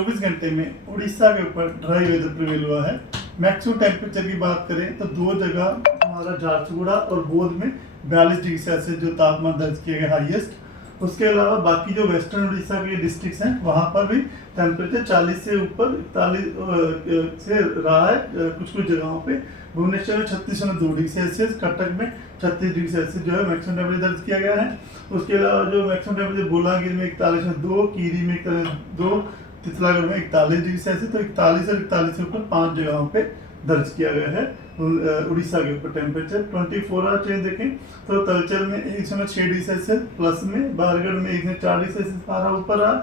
24 घंटे में उड़ीसा के ऊपर ड्राई वेदर प्रिवेल हुआ है। मैक्सिमम टेम्परेचर की बात करें तो दो जगह हमारा झारसुगुड़ा और बौद्ध में 42 डिग्री सेल्सियस जो तापमान दर्ज किया गया हाईएस्ट। उसके अलावा बाकी जो वेस्टर्न उड़ीसा के डिस्ट्रिक्ट्स हैं वहाँ पर भी टेम्परेचर 40 से ऊपर 41 से रहा है कुछ कुछ जगहों पे। भुवनेश्वर में 36.2 डिग्री सेल्सियस, कटक में 36 डिग्री सेल्सियस जो है मैक्सिमम टेम्परेचर दर्ज किया गया है। उसके अलावा जो मैक्सिमम टेम्परेचर बोलांगीर में 41.2, कीरी में 41.2, तितलागढ़ में 41 डिग्री सेल्सियस, तो 41 और 41 से ऊपर 5 जगहों पे दर्ज किया गया है उड़ीसा के ऊपर टेम्परेचर। 24 आवर चेंज देखें तो तलचर में 106 डिग्री सेल्सियस प्लस में, बारगढ़ में 104 डिग्री सेल्सियस पारा ऊपर रहा।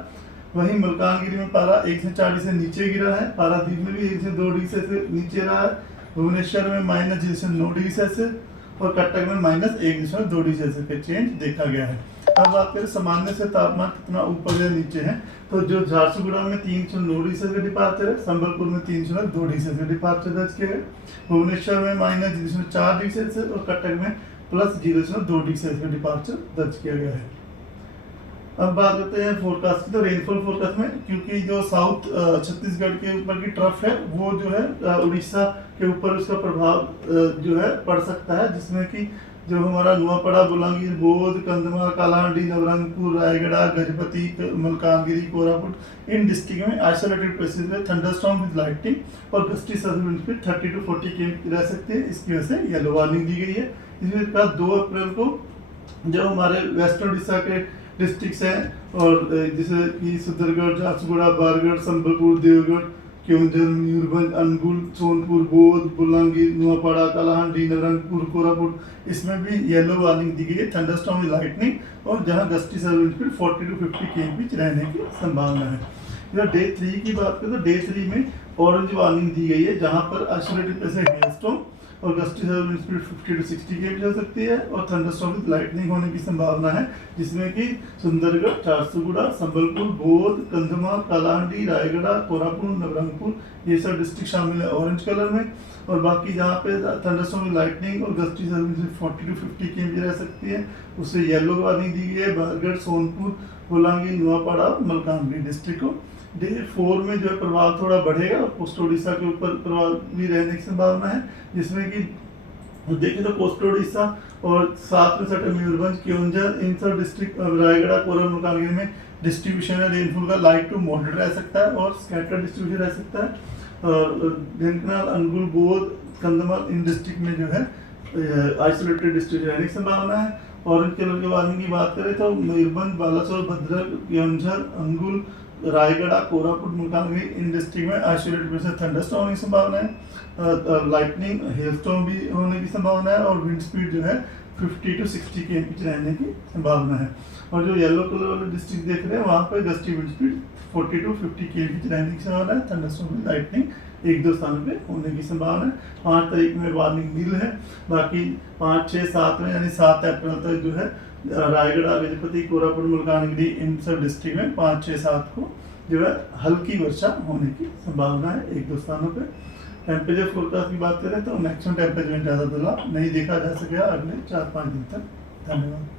वहीं मलकानगिरी में पारा 104 डिग्री से नीचे गिरा है। पारादीप में भी 102 डिग्री सेल्सियस नीचे रहा है। भुवनेश्वर में -0.9 डिग्री सेल्सियस और कटक में -1.2 डिग्री सेल्सियस का चेंज देखा गया है। अब बात करें सामान्य से तापमान कितना ऊपर या नीचे है, तो जो झारसुगुड़ा में 309 डिग्री सेल्सियस का डिपार्चर है, संबलपुर में 302 डिग्री सेल्सियस का डिपार्चर दर्ज किया है। भुवनेश्वर में -0.4 डिग्री सेल्सियस और कटक में +0.2 डिग्री सेल्सियस का डिपार्चर दर्ज किया गया है। अब बात करते हैं फोरकास्ट की, तो रेनफॉल फोरकास्ट में क्योंकि जो साउथ छत्तीसगढ़ के ऊपर की ट्रफ है वो जो है उड़ीसा के ऊपर उसका प्रभाव जो है पड़ सकता है, जिसमें कि जो हमारा नुआपड़ा, बोलांगीर, बौद्ध, कंधमाल, कालाहांडी, नवरंगपुर, रायगढ़, गजपति, मलकानगिरी, कोरापुट इन डिस्ट्रिक्ट में आइसोलेटेड प्लेसेस में थंडरस्टॉर्म विद लाइटनिंग और gusty service wind speed 30 to 40 km रह सकते हैं। इसकी वजह से येलो वार्निंग दी गई है। इसके बाद 2 अप्रैल को जो हमारे वेस्ट उड़ीसा के डिस्ट्रिक्ट्स हैं और जैसे कि सुंदरगढ़, झारसुगुड़ा, बारगढ़, संबलपुर, देवगढ़, केवंझर, मयूरभंज, अनुगुल, सोनपुर, बौद्ध, बोलांगीर, नुआपड़ा, कालाहांडी, नवरंगपुर, कोरापुट, इसमें भी येलो वार्निंग दी गई है थंडरस्टॉर्म विद लाइटनिंग और जहां gusty service speed 40 to 50 km रहने की संभावना है। जब डे 3 की बात करें तो डे 3 में ऑरेंज वार्निंग दी गई है, जहां पर आइसोलेटेड प्लेस है हेलस्टॉर्म और gusty service speed 50 to 60 km हो सकती है और थंडरस्टॉर्म विद लाइटनिंग होने की संभावना है, जिसमें कि सुंदरगढ़, झारसुगुड़ा, संबलपुर, बौद्ध, कंधमाल, कालाहांडी, रायगढ़, कोरापुट, नवरंगपुर ये सब डिस्ट्रिक्ट शामिल है ऑरेंज कलर में। और बाकी जहाँ पे थंडरस्टॉर्म विद लाइटनिंग और गस्टी सर्विस 40 to 50 km रह सकती है उससे येलो वार्निंग दी गई है बारगढ़, सोनपुर, बोलांगीर, नुआपड़ा, मलकानगिरी डिस्ट्रिक्ट को। डे 4 में जो है प्रभाव थोड़ा बढ़ेगा, कोस्ट उड़ीसा के ऊपर प्रभाव भी रहने की संभावना है, जिसमें कि देखें तो कोस्ट उड़ीसा और साथ में सटे मयूरभंज, केवंझर इन सब डिस्ट्रिक्ट रायगढ़, कोरल, मलकानगिरी में डिस्ट्रीब्यूशन है रेनफॉल का लाइट टू मॉडरेट रह सकता है और स्कैटर डिस्ट्रीब्यूशन रह सकता है। और ढेंकनाल, अनुगुल, बौद्ध, कंधमाल इन डिस्ट्रिक्ट में जो है आइसोलेटेड डिस्ट्रिक्ट रहने की संभावना है। ऑरेंज कलर के वार्निंग की बात करें तो मयूरभंज, बालासोर, भद्रक, केवंझर, अनुगुल, रायगढ़, कोरापुट, मलकानगिरी इन डिस्ट्रिक्ट में आइसोलेटेड प्लेस थंडरस्टॉर्म होने की संभावना है, लाइटनिंग, हेलस्टॉर्म भी होने की संभावना है और विंड स्पीड जो है 50 to 60 km रहने की संभावना है। और जो येलो कलर वाले डिस्ट्रिक्ट देख रहे हैं वहाँ पर gusty wind speed 40 to 50 km रहने की संभावना है। थंडरस्टॉर्म विद लाइटनिंग 1-2 स्थानों पे होने की संभावना है। 5 तारीख में वार्निंग नील है, बाकी 5, 6, 7 में यानी 7 अप्रैल तक जो है रायगढ़, गजपति, कोरापुट, मलकानगिरी इन सब डिस्ट्रिक्ट में 5, 6, 7 को जो है हल्की वर्षा होने की संभावना है 1-2 स्थानों पे। टेम्परेचर फोरकास्ट की बात करें तो मैक्सिमम टेम्परेचर में ज़्यादा बदलाव नहीं देखा जा सकेगा अगले 4-5 दिन तक। धन्यवाद।